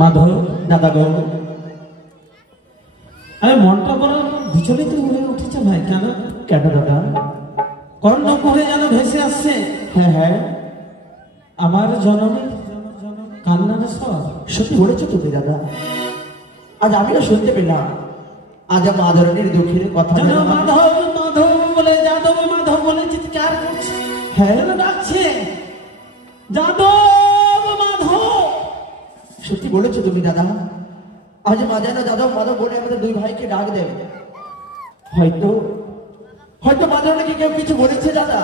মাধব দাদা গো, আরে মনটা বড় বিচলিত হয়ে উঠেছে ভাই। কেন? কেন দাদা? কর্ণ করে যেন ভেসে আসছে। হ্যাঁ হ্যাঁ, আমার জননীর কান্নার স্বর। সত্যি বলেছো তুমি দাদা। আজ আমিও শুনতে পেলাম, আজ মা ধরনের দুঃখের কথা। যেন মাধব মাধব বলে যাদব মাধব বলে চিৎকার করছে। হ্যাঁ, যেন ডাকছে যাদব মাধব। সত্যি বলেছো তুমি দাদা। আজ মা যেন যাদব মাধব বলে আমাদের দুই ভাইকে ডাক দেবে। হয়তো হয়তো মা ধরনেরকে কেউ কিছু বলেছে দাদা।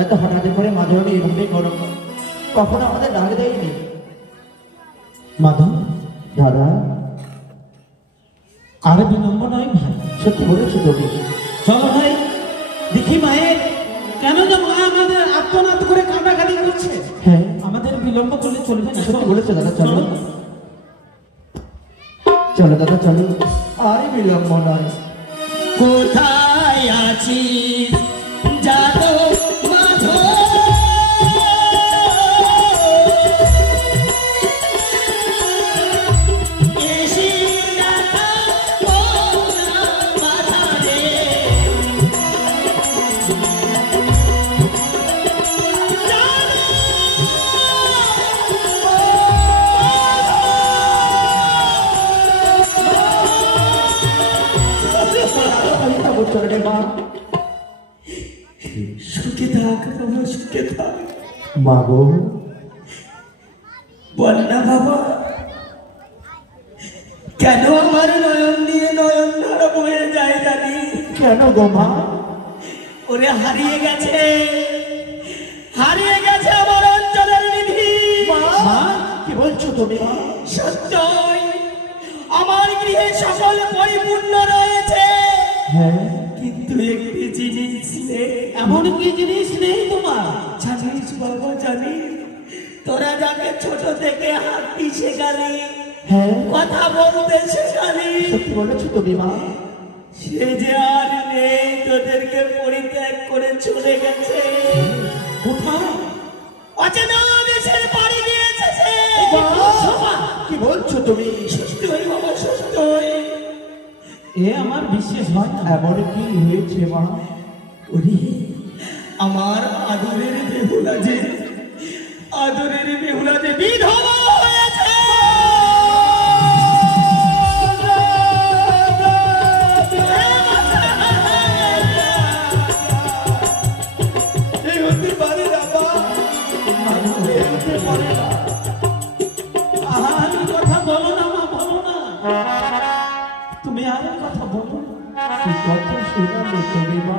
এত হঠাৎ করে মা ধরনের এইভাবে করো, কখনো আমাদের ডাক দেয়নি। মাধব দাদা, আর বিলম্ব নয় ভাই। সত্যি বলেছো তুমি। চলো ভাই দেখি মায়ের কেন যে মা আমাদের আত্মনাদ করে কান্নাকাটি করছে। হ্যাঁ, আমাদের বিলম্ব করলে চলবে না। সত্যি বলেছো দাদা, চলো চলো দাদা চলো, আর বিলম্ব নয়। কোথায় আছিস যাদব মাধব? চলে মা, সুখে থাক বাবা, সুখে থাক। মা গো, বল না বাবা, কেন আমার নয়ন দিয়ে নয়ন ধারা বয়ে যায় জানি? কেন গো মা? ওরে হারিয়ে গেছে আমার অঞ্চলের নিধি। মা, কি বলছো তুমি মা? সত্যই আমার গৃহে সকল পরিপূর্ণ রয়েছে। হ্যাঁ, কিন্তু একটি জিনিস নেই। এমন কি জিনিস নেই তোমার? জানিস বাবা, জানিস তোরা যাকে ছোট থেকে হাঁটতে শেখালি, হ্যাঁ, কথা বলতে শেখালি, সত্যি বলেছো তুমি মা। সে যে আর নেই, তোদেরকে পরিত্যাগ করে চলে গেছে। কোথায়? অচেনা দেশের বাড়ি দিয়েছে সে। কি বলছো তুমি? সুস্থ হই বাবা, সুস্থ হই। এ আমার বিশ্বাস হয় না। এমন কি হয়েছে মা? ওরে আমার আদরের বেহুলা যে বিধবা হয়েছে। এই হতে পারে না মা, এই হতে পারে না। আর কথা বলো না মা, বলো না, তুমি আর কথা বলো না। কি কথা শোনালে তুমি মা?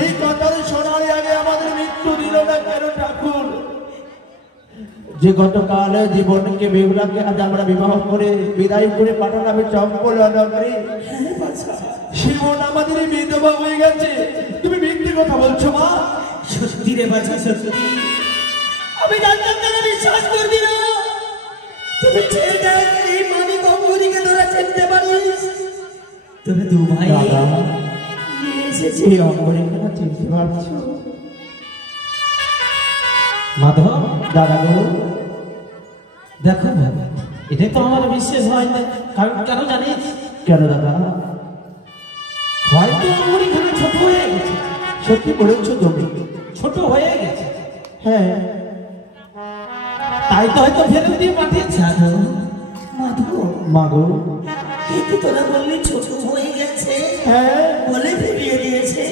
এই কথা শোনার আগে আমাদের মৃত্যু দিল না কেন ঠাকুর? যে গতকাল জীবনকে বেহুলাকে আজ আমরা বিবাহ করে বিদায় করে পাঠালাম চম্পল নগরে, জীবন আমাদের বিধবা হয়ে গেছে। তুমি মিথ্যে কথা বলছো মা। সত্যি রে বাছা, সত্যি। আমি জানতাম না, বিশ্বাস করবি না। তুমি ছেড়ে দেখ, এই মানি গঙ্গরিকে তোরা চিনতে পারিস? তোরা দু ভাই এসেছে এই অঙ্গরেখা চিনতে পারছো? মাধব দাদা গো, দেখো বাবা, এটা তো আমার বিশ্বাস হয় না। কারণ কেন জানিস? কেন দাদা? হয়তো অঙ্গরিখানা ছোট হয়ে গেছে। সত্যি বলেছো তুমি। ছোট হয়ে গেছে, হ্যাঁ, তাই তো হয়তো ফেলে দিয়ে পাঠিয়েছে। মাধব মা গো, কিন্তু তোরা বললি ছোট হয়ে গেছে, হ্যাঁ বলে ফিরিয়ে দিয়েছে।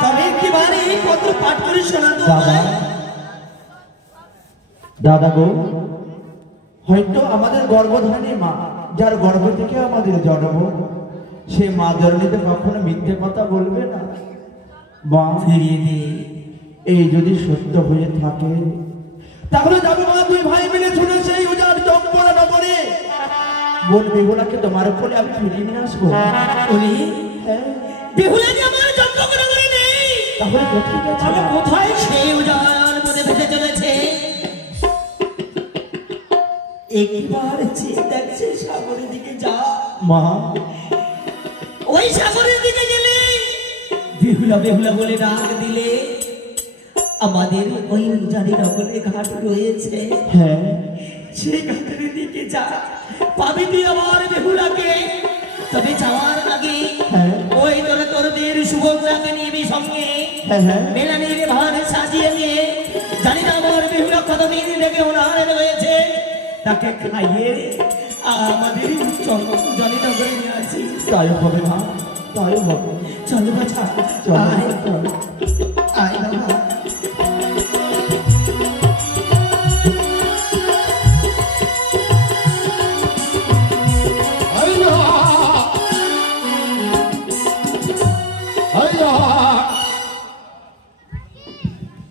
তবে একটিবার এই পত্র পাঠ করে শোনাতো দাদা। দাদা গো, হয়তো আমাদের গর্ভধারী মা, যার গর্ভ থেকে আমাদের জন্ম, সে মা জননীতে কখনো মিথ্যে কথা বলবে না। মা, ফিরিয়ে দিয়ে এই যদি সত্য হয়ে থাকে, তাহলে যাবে মা দুই ভাই মিলে শুনে সেই উজাড় চম্পলা নগরে বোন বেহুলাকে তোমার কোলে আমি ফিরিয়ে নিয়ে আসবো। বলি, হ্যাঁ, বেহুলা যে আমার জন্ম করে নেই, তাহলে কোথায় গেছে? তবে কোথায় সেই উজাড় মনে ভেসে চলেছে? একবার চেয়ে দেখছে সাগরের দিকে যা। মা, ওই সাগরের দিকে গেলে বেহুলা বেহুলা বলে ডাক দিলে আমাদের ওই উজাড়ি নগরে ঘাট রয়েছে। হ্যাঁ, সেখানে দিকে যা, পাবি তুই আমার বেহুলাকে। তবে যাওয়ার আগে ওই তোর বীর সুভদ্রাকে নিবি সঙ্গে, মেলানির ভার সাজিয়ে নিয়ে, জানি না আমার বেহুলা কতদিন থেকে ওনার রয়েছে, তাকে খাইয়ে আমাদের জনিনগরে নিয়ে আসি। তাই হবে মা, তাই হবে। চলো বাছা, আয় আয় বাবা।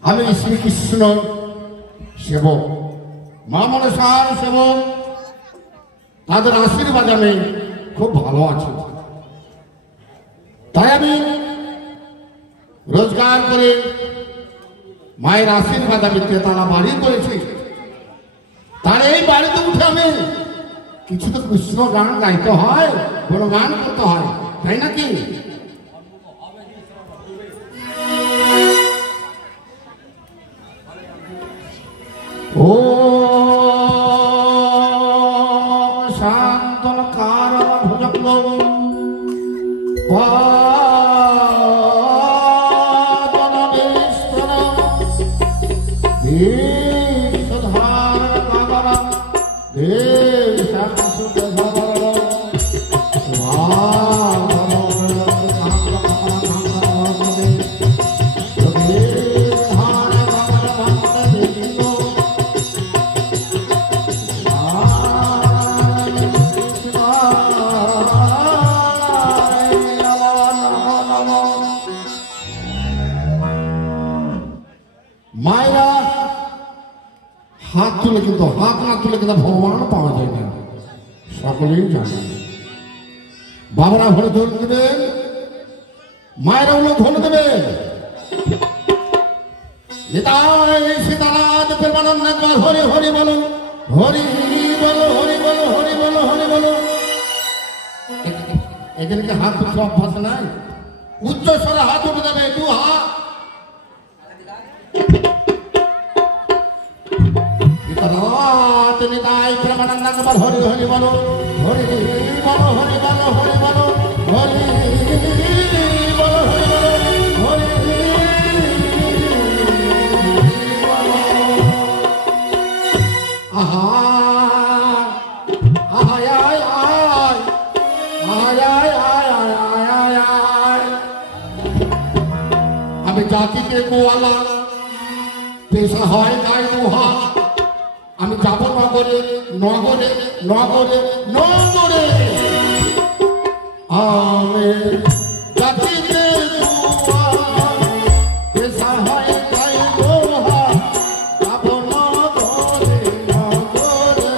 আমি শ্রীকৃষ্ণ সেবক, মা মনসার সেবক, তাদের আশীর্বাদ আমি খুব ভালো আছি। তাই আমি রোজগার করে মায়ের আশীর্বাদ আমি তেতালা বাড়ি করেছি। তার এই বাড়িতে উঠে আমি কিছু তো কৃষ্ণ গান গাইতে হয়, কোনো গান করতে হয়, তাই নাকি? ও শান্তন কারণ ভুজঙ্গ মায়েরা হাত তুলে, কিন্তু হাত না তুলে কিন্তু ভগবান পাওয়া যায় না, সকলেই জানে। বাবারা ভরে ধরে দেবেন, মায়েরা হলো ধরে দেবেন। সীতারাজ প্রেমানন্দ একবার হরি হরি বলো, হরি বলো, হরি বলো, হরি বলো, হরি বলো। এদেরকে হাত তুলতে অভ্যাস নাই, উচ্চ স্বরে হাত উঠে দেবে, দু হাত। নিতাই প্রেমানন্দ একবার হরি হরি বলো, হরি বলো, হরি বলো, হরি বলো, হরি বলো, হরি বলো, হরি আহা আয় আয় আয় আয় আয় আয় আয় আয় আয়। আমি জাতিকে গোয়ালা, পেশা হয় গাই দুহা। আমি যাব নগরে, নগরে, নগরে, নগরে। আমি জাতিতে পেশা হয় গাই দুহা, যাব নগরে, নগরে।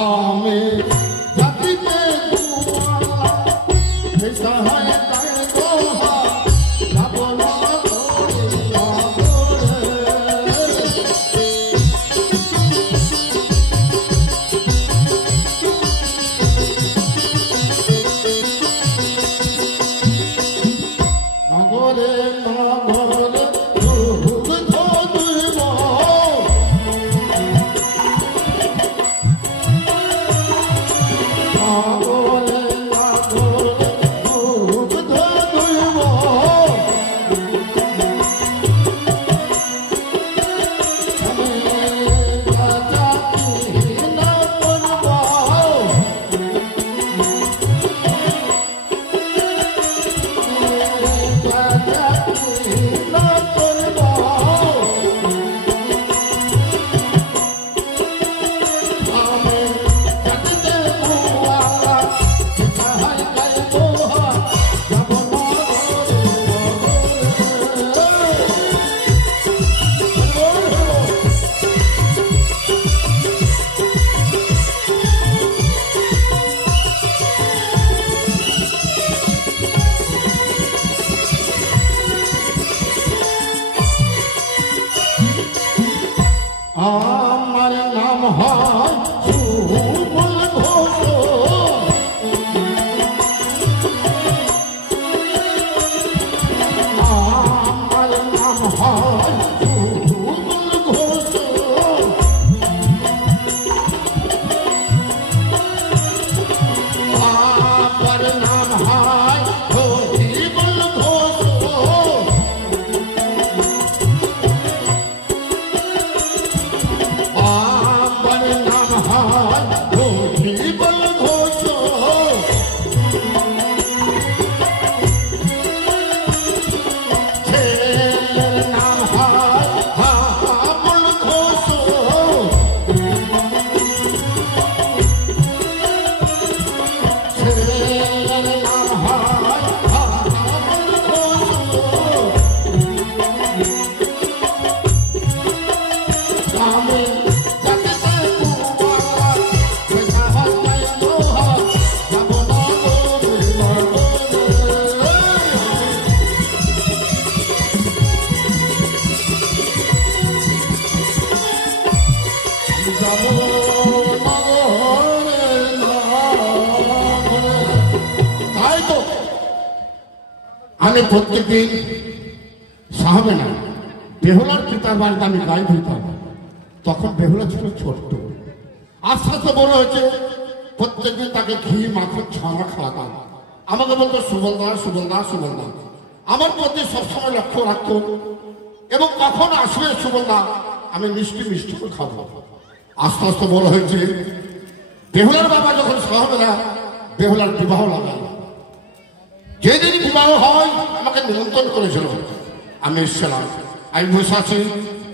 আমি জাতিতে পেশা হয় গাই দুহা, যাব নগরে, নগরে। নগরে নগরে দুগ্ধ দুইব, নগরে নগরে দুগ্ধ দুইব। আমি জাতি না করব, আমি জাতিতে গোয়ালা, আমি প্রত্যেকদিন সাহাবে না বেহুলার পিতার বাড়িতে আমি গায়ে ধুতাম। তখন বেহুলা ছিল ছোট্ট, আস্তে আস্তে বড় হয়েছে। প্রত্যেকদিন তাকে ঘি মাখন ছানা খাওয়াতাম। আমাকে বলতো সুবলদার সুবলদার সুবলদার। আমার প্রতি সবসময় লক্ষ্য রাখতো এবং কখন আসবে সুবলদা আমি মিষ্টি মিষ্টি করে খাবো। আস্তে আস্তে বড় হয়েছে। বেহুলার বাবা যখন সাহাবেরা বেহুলার বিবাহ লাগাল, যেদিন বিবাহ হয় আমাকে নিমন্ত্রণ করেছিল। আমি এসেছিলাম। আমি বসে আছি,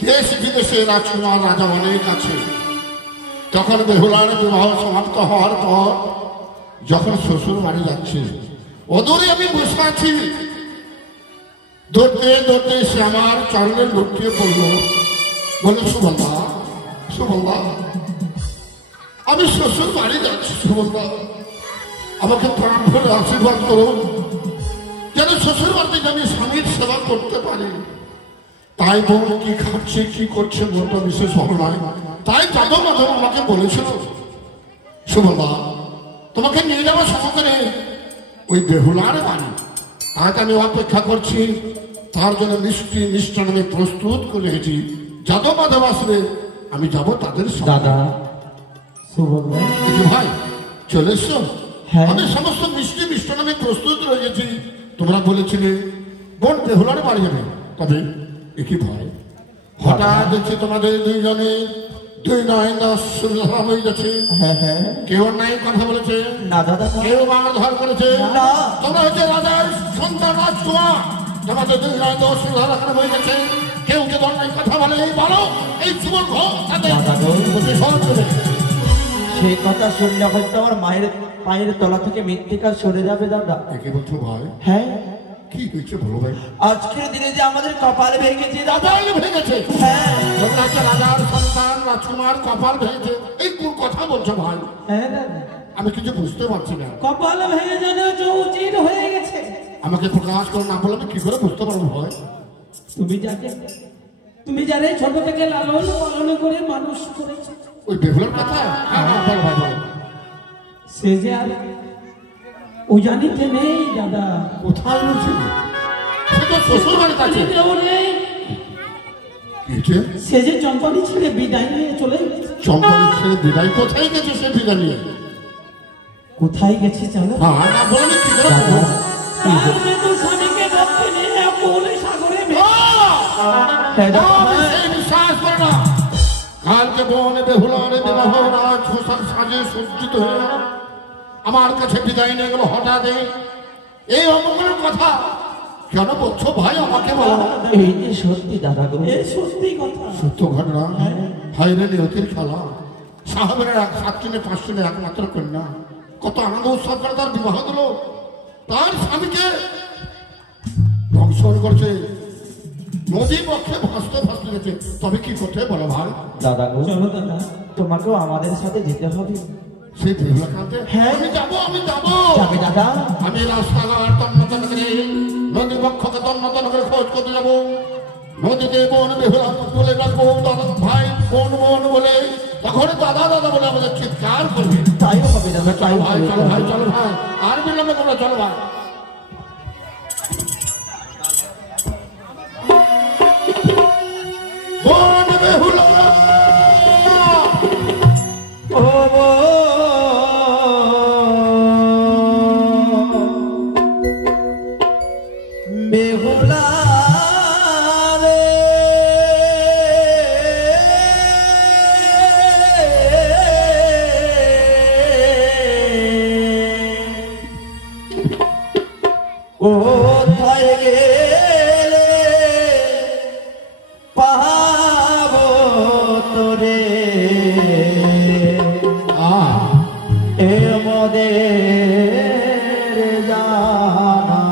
দেশ বিদেশে রাজকুমার রাজা অনেক আছে। তখন বেহুলার বিবাহ সমাপ্ত হওয়ার পর যখন শ্বশুর বাড়ি যাচ্ছি, ওদূরে আমি বসে আছি। দৌড়তে দৌড়তে সে আমার চরণে লুটিয়ে পড়লো, বলে সুবলদা সুবলদা আমি শ্বশুর বাড়ি যাচ্ছি। সুবলদা আমাকে প্রাণ ভরে আশীর্বাদ করো, যেন শ্বশুর বাড়িতে আমি স্বামীর সেবা করতে পারি। তাই বোন কি খাচ্ছে কি করছে বোনটা বিশেষ ভালো নয়। তাই যাদব মাধব আমাকে বলেছিল সুবলদা তোমাকে নিয়ে যাওয়ার সহকারে ওই বেহুলার বাড়ি। তাই আমি অপেক্ষা করছি, তার জন্য মিষ্টি মিষ্টান আমি প্রস্তুত করে রেখেছি। যাদব মাধব আসলে আমি যাব তাদের সাথে। দাদা সুবলদা ভাই চলে এসো। হ্যাঁ। আমি সমস্ত মিষ্টি মিষ্টান আমি প্রস্তুত রয়ে গেছি। তোমরা বলেছিলে বোন বেহুলার বাড়ি যাবে, তবে একই ভয়। হঠাৎ দেখছি তোমাদের দুইজনে দুই নয় দশ সুবিধা হয়ে গেছে। হ্যাঁ হ্যাঁ কেউ নাই কথা বলেছে, না দাদা কেউ মার ধর করেছে। না। তোমরা হচ্ছে রাজার সন্তান রাজকুমার, তোমাদের দুই নয় দশ সুবিধা হয়ে গেছে। কেউ কে ধরনের কথা বলে বলো, এই জীবন ঘর তাদের প্রতিশোধ দেবে। সেই কথা শুনলে হয়তো আমার মায়ের পায়ের তলা থেকে মৃত্তিকা সরে যাবে দাদা। একে বলছো ভাই? হ্যাঁ কি হয়েছে বলো ভাই? আজকের দিনে যে আমাদের কপাল ভেঙেছে দাদা। কপাল ভেঙেছে? হ্যাঁ তোমরা হচ্ছে রাজার সন্তান রাজকুমার, কপাল ভেঙেছে, এই কোন কথা বলছো ভাই? হ্যাঁ দাদা আমি কিছু বুঝতে পারছি না। কপাল ভেঙে যেন উচিত হয়ে গেছে। আমাকে প্রকাশ করে না বলে আমি কি করে বুঝতে পারবো ভাই? তুমি যারে ছোট থেকে লালন পালন করে মানুষ করেছো, ওই বেহুলার কথা? হ্যাঁ হ্যাঁ বলো ভাই বলো। সে যে আর ও জানিতে নেই দাদা। কোথায় রয়েছে? সে তো শ্বশুর বাড়িতে আছে। জানিতেও নেই। কি হয়েছে? সে যে চম্পানি ছেড়ে বিদায় নিয়ে চলে গেছে। চম্পানি ছেড়ে বিদায়? কোথায় গেছে সে বিদায় নিয়ে? কোথায় গেছে জানো? হ্যাঁ না বলে কি করে বলবো? তার মৃত্যু স্বামীকে বলতে নিয়ে কোন সাগরে হ্যাঁ দাদা আমি সেই বিশ্বাস করে না। কালকে বোন বেহুলার বিবাহ রাজ হোসার সাজে সজ্জিত হয়ে আমার কাছে বিদায় নিয়ে গেল হঠাৎ। এই অমঙ্গলের কথা কেন বলছো ভাই? আমাকে বলো। এই যে সত্যি দাদা গো, এ সত্যি কথা। সত্য ঘটনা। ভাইরে নিয়তির খেলা। সাহাবের 7 দিনে 5 দিনে একমাত্র কন্যা, কত আনন্দ উৎসব করে তার বিবাহ দিল। তার স্বামীকে ধ্বংস করছে, নদী পক্ষে ভাসতে ভাসতে গেছে। তবে কি করতে বলো ভাই? দাদা গো চলো দাদা, তোমাকেও আমাদের সাথে যেতে হবে। সেই বেহুলা কাঁদে। হ্যাঁ। আমি যাবো আমি যাবো। যাবে দাদা? আমি রাস্তাঘাট তন্নতন করে নদী পক্ষকে তন্নতন করে খোঁজ করতে যাবো। নদীতে বোন বেহুলা বলে ডাকবো, দাদা ভাই বোন বোন বলে, তখন দাদা দাদা বলে আমাদের চিৎকার করবে। তাই হবে দাদা, তাই চলো ভাই হবে। চলো ভাই চলো ভাই, আর বিলম্ব করো, চলো ভাই। বোন বেহুলা ও বেহুলা রে, কোথায় গেলে পাবো তোরে এ মোদের জানা।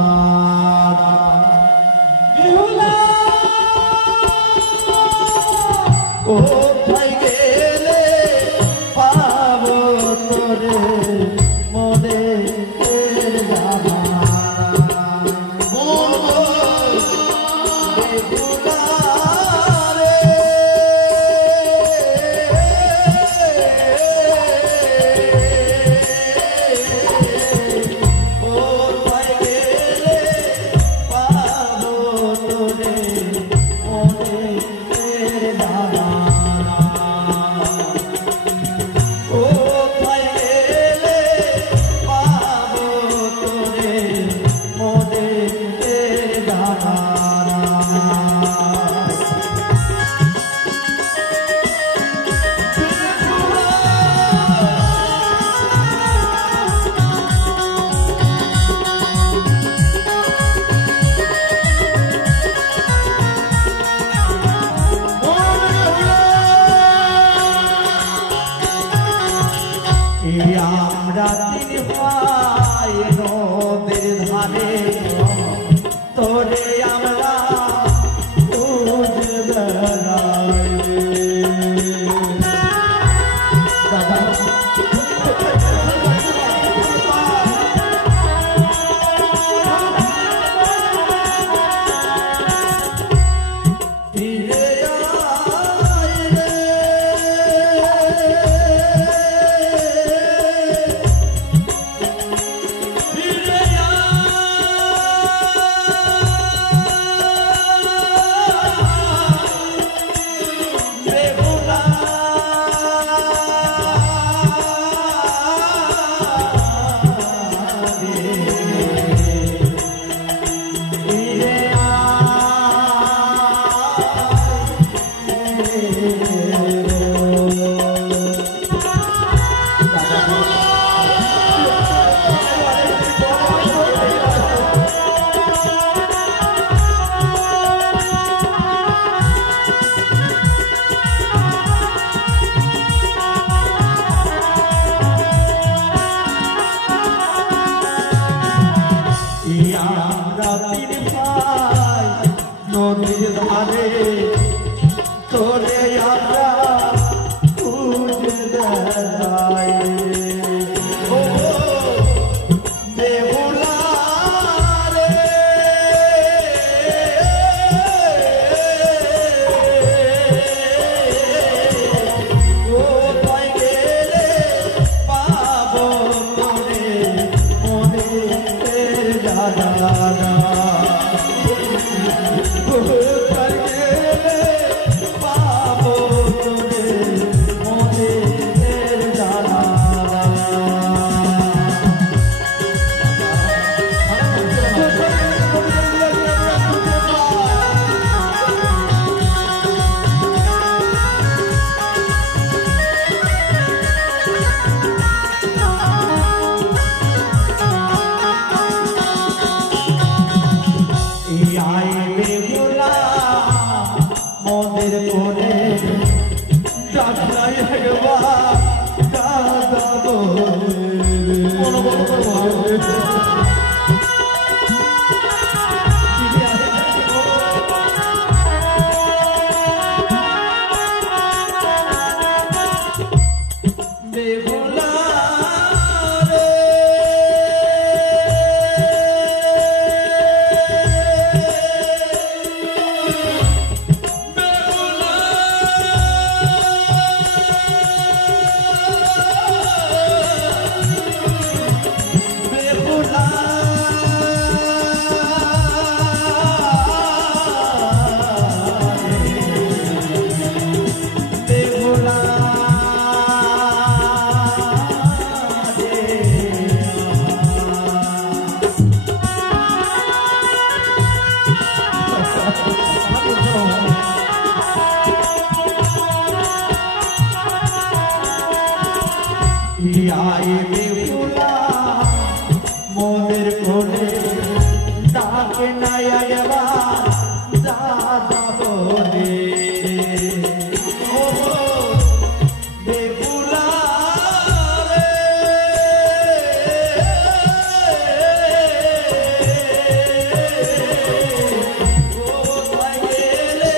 বেহুলা কোথায় গেলে পাবো তোরে মোদের জানা। বেহুলা রে, কোথায় গেলে রাত্রি হয় নদের ধারে তোরে আমরা খুঁজে বেড়াই দাদা নদীর ধারে তোরে আমরা খুঁজে বেড়াই ও বেহুলা রে কোথায় গেলে পাবো তোরে মনের জানা মনের কোণে ডাকলাই একবার দাদা বেহুলা মনের কোণে ডাকে নাই একবার দাদা বলে বেহুলা রে কোথায় গেলে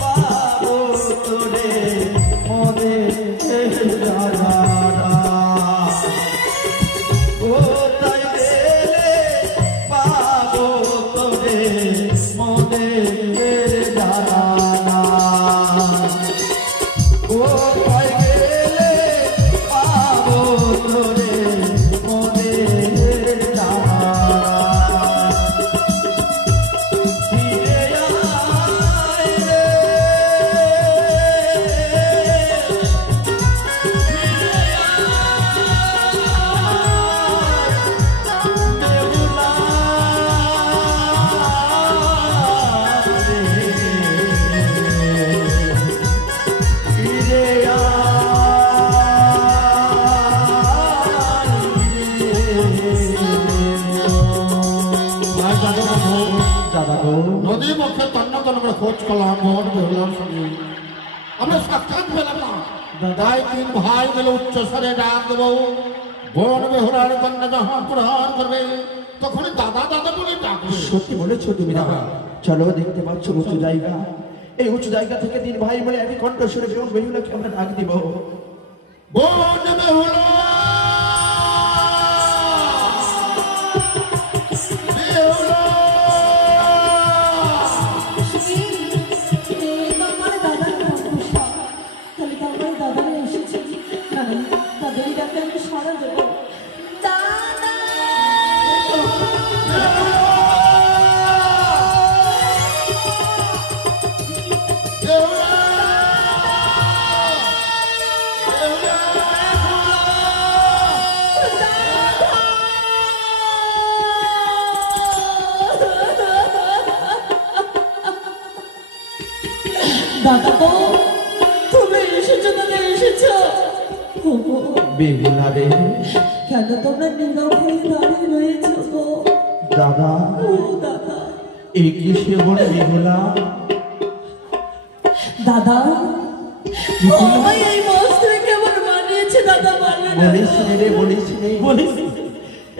পাবো তোরে মনের জানা কোথায় গেলে পাবো তোরে মনের জানা কোথায় গেলে পাবো তোরে মনের জানা ফিরে আয় রে নদী মুখে তন্ন তন্ন করে খোঁজ করলাম মোহন বেহুলার সঙ্গে আমরা সাক্ষাৎ পেলাম না। তাই তিন ভাই মিলে উচ্চস্বরে ডাক দেবো বোন বেহুলার কন্যা যখন প্রহার করবে তখনই দাদা দাদা বলে ডাকবে। সত্যি বলেছো তুমি দাদা। চলো, দেখতে পাচ্ছ উঁচু জায়গা, এই উঁচু জায়গা থেকে তিন ভাই বলে একই কণ্ঠস্বরে বোন বেহুলাকে আমরা ডাক দিব। বোন বেহুলা দাদা গো, তুমি এসেছো, দাদা এসেছো। বেহুলা রে, কেন তোমরা নীরব হয়ে দাঁড়িয়ে রয়েছো গো? দাদা, ও দাদা, এই কি সে বোন বেহুলা? দাদা আমায় এই বস্ত্রে কেমন মানিয়েছে দাদা, বলে না। বলিস রে, বলিস রে, বলিস।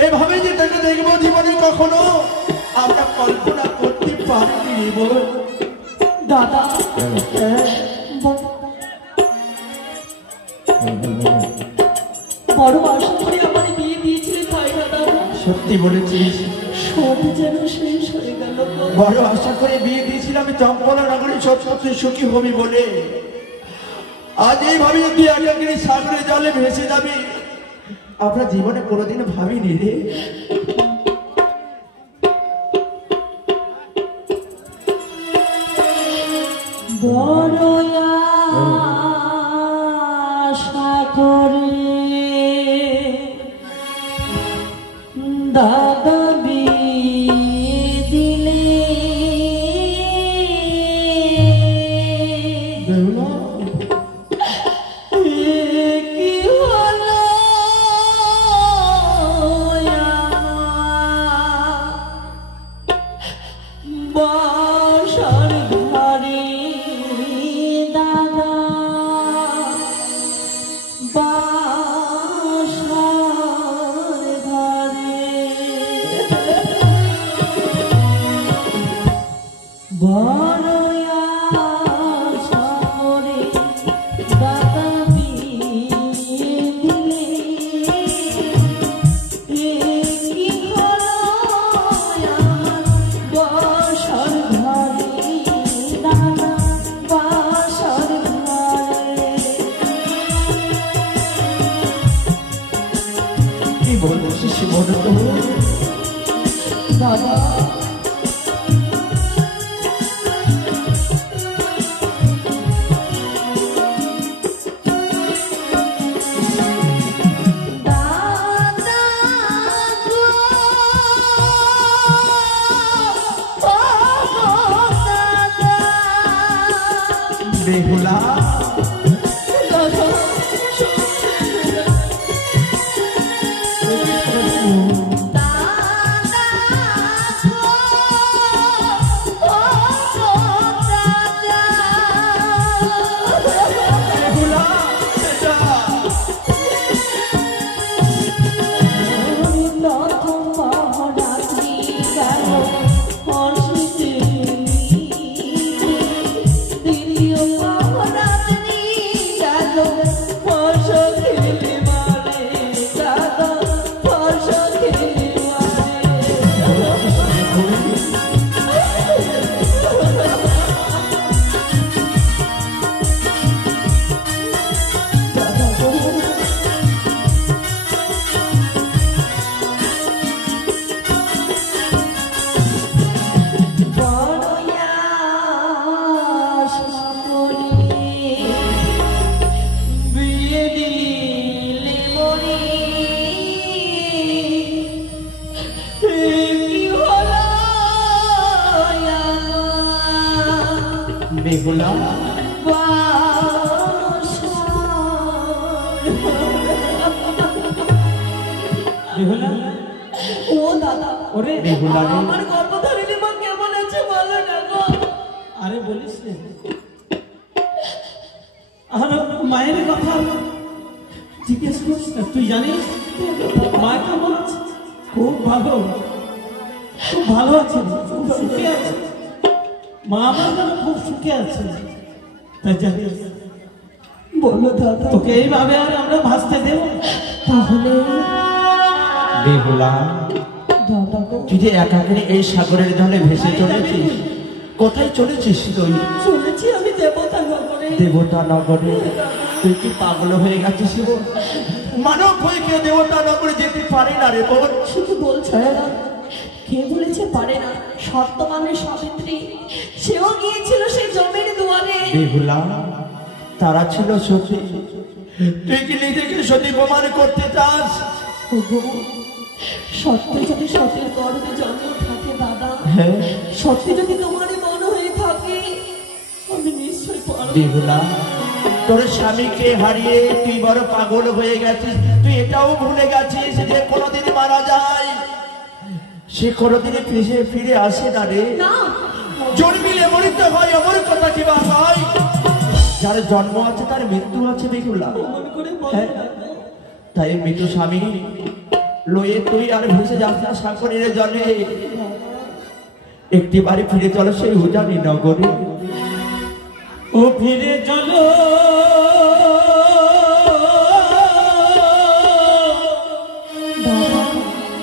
এভাবে যে তাকে দেখবো জীবনে কখনো আমরা কল্পনা করতে পারিনি রে বোন। দাদা বড় আশা করে আমার বিয়ে দিয়েছিলে তাই না দাদা? সত্যি বলেছিস, সব যেন শেষ হয়ে গেল গো। বড় আশা করে বিয়ে দিয়েছিলাম চম্পলা নগরী সব সত্যি সুখী হবি বলে। আজ এইভাবে তুই একাকিনী সাগরে জলে ভেসে যাবি আমরা জীবনে কোনোদিন ভাবিনি রে। বড় আশা করে দাদা বিয়ে দিলে, কি হলো বাসার ঘরে দাদা, বাসার ঘরে বড় আশা করে দাদা বিয়ে দিলে, কি হলো বাসার ঘরে দাদা, বাসার ঘরে। কি বলছিস বলো তো দাদা বেহুলা, বেহুলা, বেহুলা, ও দাদা, ওরে বেহুলা রে, আমার গল্প ধরিনি মা কেমন আছে বলো না গো। আরে বলিস রে, আর মায়ের কথা জিজ্ঞেস করিস না? তুই জানিস মা কেমন আছে? খুব ভালো, খুব ভালো আছে, খুব সুখে আছে। মা আমার যেন খুব সুখে আছে। তাই জানি বলো দাদা, তোকে এইভাবে আর আমরা ভাসতে দেব? তাহলে বেহুলা, দাদা গো, তুই যে একাকিনী এই সাগরের ধারে ভেসে চলেছিস, কোথায় চলেছিস তুই? শুনেছি আমি দেবতা নগরে। দেবতা নগরে? তুই কি পাগল হয়ে গেছিস? মানব হয়ে কেউ দেবতা নগরে যেতে পারে না রে বোন। শুধু বলছো না, কে বলেছে পারে না? সত্যবানের সাবিত্রী, সেও গিয়েছিল সেই জমির দুয়ারে। বেহুলা, তারা ছিল সতী, তুই কি নিজেকে সতী প্রমাণ করতে চাস? ওগো, সত্যি যদি সতীর গর্ভে জন্ম থাকে দাদা, হ্যাঁ সত্যি যদি তোমারই মন হয়ে থাকে, আমি নিশ্চয়ই পারবো। বেহুলা, তোর স্বামীকে হারিয়ে তুই বড় পাগল হয়ে গেছিস। তুই এটাও ভুলে গেছিস যে কোনোদিন মারা যায়, সে কোনোদিন ফিরে আসে না রে। না, জন্মিলে মরিতে হয়, অমর কথা কি বা হয়? যার জন্ম আছে তার মৃত্যু আছে বেহুলা। মন করে বলো হ্যাঁ, দাদা। তাই মৃত্যু স্বামী লয়ে তুই আর ভেসে যাস না সাগরের জলে। একটি বাড়ি ফিরে চলো সেই উজানি নগরে। ও ফিরে চলো,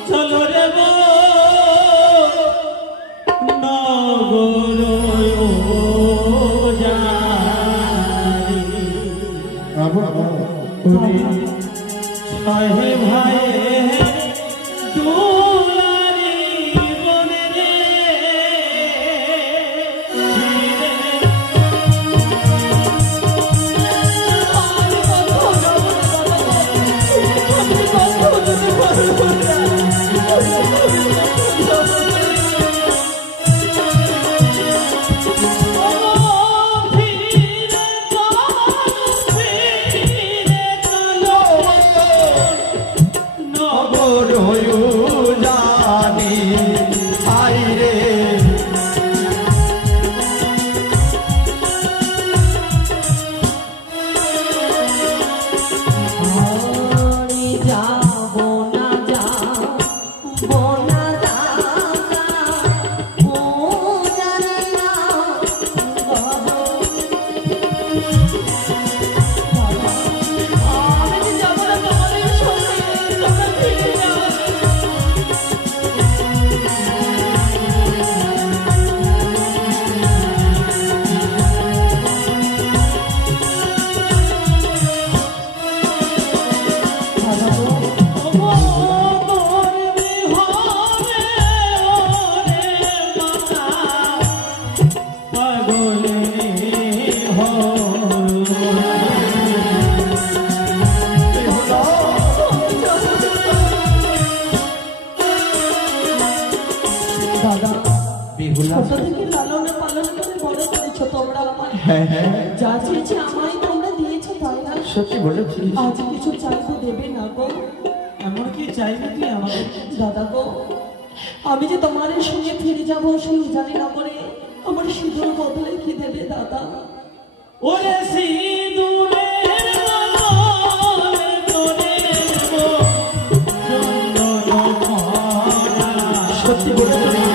চলো রে নগর ছয় ভাই দুলারি বনে রে ছোট থেকে লালন পালন করে বড় করেছো তোমরা আমায়। হ্যাঁ হ্যাঁ, যা চেয়েছে আমায় তোমরা দিয়েছো, তাই না? সত্যি বলেছিস। আজ কিছু চাইবো, দেবে না গো? এমন কি চাইবি তুই আমাকে? দাদা গো, আমি যে তোমার সঙ্গে ফিরে যাবো সেই জানি না করে, আমার সিঁদুর বদলে কি দেবে দাদা? ওরে সিঁদুরের বদলে তোরে দেব চন্দন ভরা। সত্যি বলেছিস।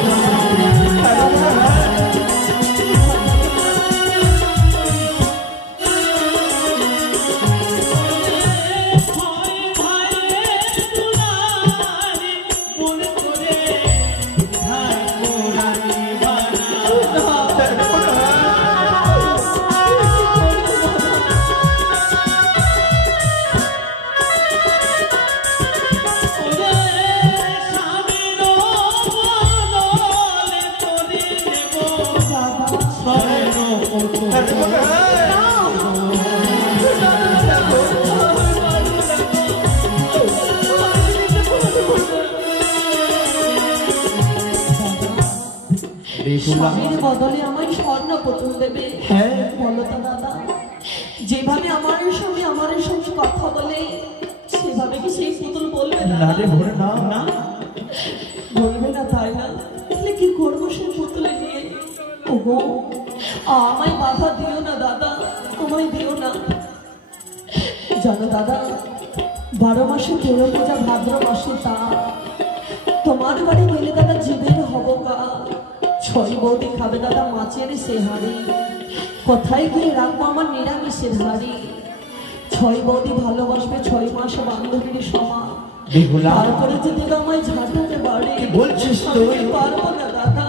স্বামীর বদলে আমায় স্বর্ণ পুতুল দেবে? হ্যাঁ। বলো তো দাদা, যেভাবে আমার সঙ্গে কথা বলে সেভাবে কি সেই পুতুল বলবে না দাদা? রে ভোরে না, না বলবে না, তাই না? তাহলে কি করবো সেই পুতুলে নিয়ে? ওগো, আমায় বাধা দিও না দাদা, আমায় দিও না। জানো দাদা, 12 মাসে 13 পূজা, ভাদ্র মাসে তা তোমার বাড়ি গেলে দাদা জীবের হব গা। 6 বৌদি খাবে দাদা মাছের সেহারি, কোথায় গিয়ে রাখবো আমার নিরামিষের হাড়ি। 6 বৌদি ভালোবাসবে 6 মাস বান্ধবীর সমান, বেহুলা তারপরে যদি আমায় ঝাঁটাতে বাড়ি। কি বলছিস তুই? আমি পারবো না দাদা,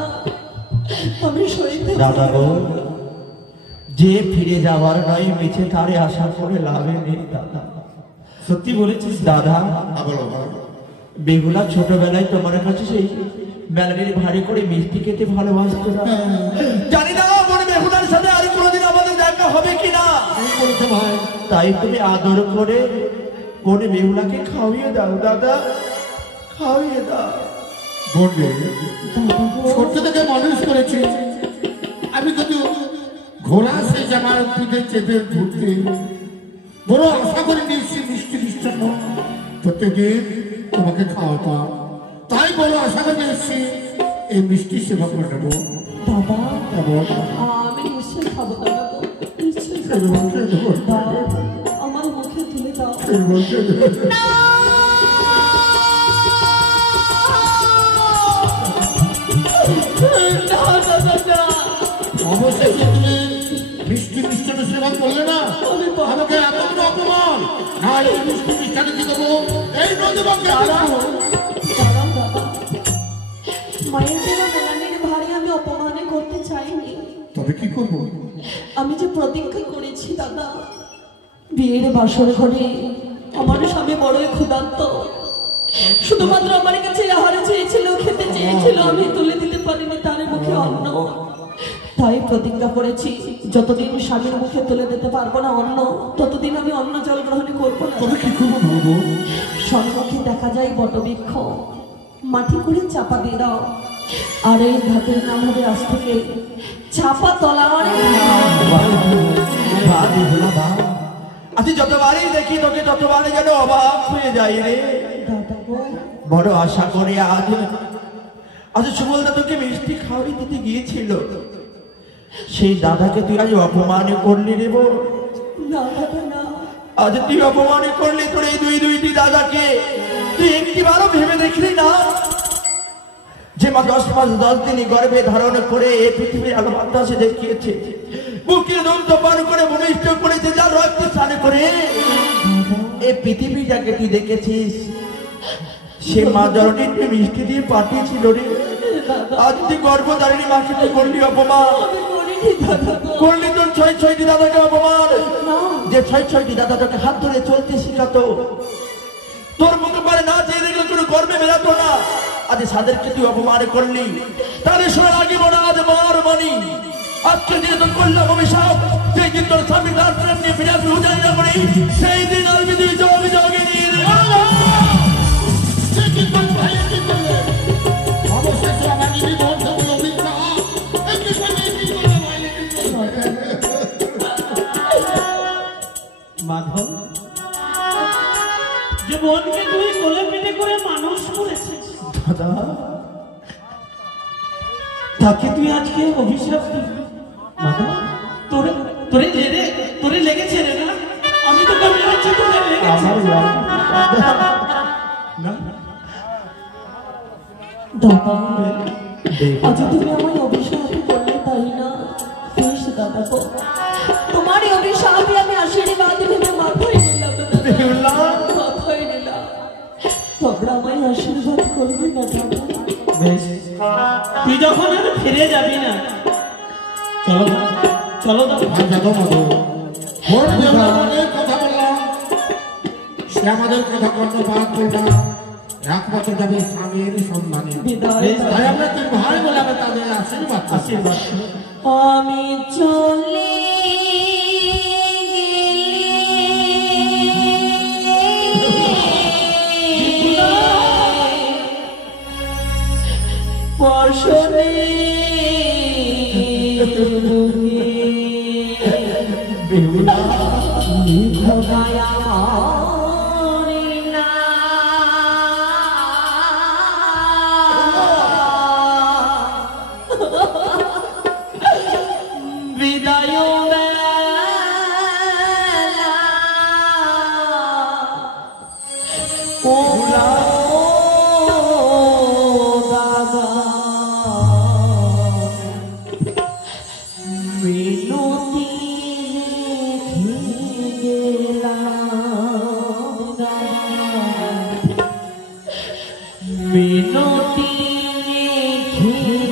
আমি সইতে দাদা গো, যে ফিরে যাওয়ার নয় মিছে তারে আশা করে লাভে নেই দাদা। সত্যি বলেছিস দাদা, বলো বলো। বেহুলা ছোটবেলায় তোমার কাছে সেই মেলানির ভারী করে মিষ্টি খেতে ভালোবাসতো না। জানি না মনে বেহুলার সাথে আর কোনোদিন আমাদের দেখা হবে কিনা। বলতে ভাই তাই তুমি আদর করে কোনে বেহুলাকে খাওয়িয়ে দাও দাদা, খাওয়িয়ে দাও। বলবে ছোট থেকে মানুষ করেছি আমি, কিন্তু ঘোড়া সেই জামার পিঠে চেপে ঘুরতে বড় আশা করে নিয়েছি মিষ্টি মিষ্টান্ন প্রত্যেকদিন তোমাকে খাওয়াতাম, তাই বড় আশা করে নিয়েছি এই মিষ্টি সেবা করে নেবো। দাদা এবং আমি নিশ্চয়ই খাবো দাদা গো, নিশ্চয়ই খাবো। দাও, আমার মুখে তুলে দাও। অবশেষে তুমি মিষ্টি মিষ্টান্ন সেবা করলে না, আমাকে এত বড় অপমান। না এই মিষ্টি মিষ্টান্ন কি দেবো এই নদীবাকে দাঁড়াও দাদা, মায়ের দেওয়া মেলানির ভারে আমি অপমানে করতে চাইনি। তবে কি করবো? আমি যে প্রতিজ্ঞা করেছি দাদা, বিয়ের বাসর ঘরে আমার স্বামী বড়ই ক্ষুধার্ত, শুধুমাত্র আমার কাছে আহার চেয়েছিল, খেতে চেয়েছিল, আমি তুলে দিতে পারিনি তার মুখে অন্ন। তাই প্রতিজ্ঞা করেছি যতদিন স্বামীর মুখে তুলে দিতে পারবো না অন্ন, ততদিন আমি অন্ন জল গ্রহণ করবো না। তবে কি করবো বলবো? সম্মুখে দেখা যায় বটবৃক্ষ, মাটি করে চাপা দিয়ে দাও, আর এই ঘাটের নাম হবে আজ থেকে চাপা তলার। আজ যতবারই দেখি তোকে ততবারই যেন অবাক হয়ে যাই রে। দাদা গো, বড় আশা করে আজ আজ সুবলদা তোকে মিষ্টি খাওয়াই দিতে গিয়েছিল, সেই দাদাকে তুই আজ অপমান করলি রে বোন। না দাদা না, আজ তুই অপমান করলি তোর এই দুইটি দাদাকে। তুই একটিবারও ভেবে দেখলি না যে মা 10 মাস 10 দিন গর্ভে ধারণ করে এই পৃথিবীর আলো বাতাসে দেখিয়েছে, বুকে দন্ত পান করে ভূমিষ্ঠ করেছে, যার রক্ত স্নান করে এই পৃথিবী যাকে তুই দেখেছিস, সে মা জননী তুই মিষ্টি দিয়ে পাঠিয়েছিল রে। আজ তুই গর্ভধারিণী মাকে তুই করলি অপমান, আমি করিনি দাদা গো। করলি তোর 6টি দাদাকে অপমান। না, যে 6টি দাদা তোকে হাত ধরে চলতে শিখাতো, তোর মুখে পারে না চেয়ে দেখলে কোনো গর্বে মেলাতো না, আজ সাদেরকে তুই অপমান করলি। তাহলে শোনা লাগিব না আজ মার মানি। আজকে দিয়ে তোর করলাম অভিশাপ, যে দিন তোর স্বামী তার প্রেম নিয়ে ফিরে আসবে উজাই না করি, সেই দিন আসবি তুই জমি জমি নিয়ে। অবশেষে আমার যদি বন্ধ হলো মিথ্যা, মাধব, যে বোনকে তুই কোলে পিঠে করে মানুষ করেছিস, দাদা তাকে তুই আজকে অভিশাপ দিবি? মাধব, তোরে লেগেছে রে না? আমি তোকে মেরেছি, তোকে লেগেছে। আমার না, দাদা আজ তুমি আমায় অভিশাপ করলে তাই না? বেশ দাদা গো, তোমার এই অভিশাপে আমি আশীর্বাদ ভেবে মাথায় নিলাম দাদা, মাথায় নিলাম। তোমরা আমায় আশীর্বাদ করবে না দাদা? বেশ, তুই যখন আর ফিরে যাবি না, চলো চলো দাদা। আর যাবো মতো বড় অনেক কথা বললাম, সে আমাদের কথা কর্ণপাত করবে না। 1 বছর যাবে স্বামীর সন্ধানে, বিদায় তাই আমরা 3 ভাই বলে আমরা তাদের আশীর্বাদ আশীর্বাদ। আমি চলে পরশনে বেহুলা ভোগায়া মরে না। বিদায় বেলা মিনতি লিখি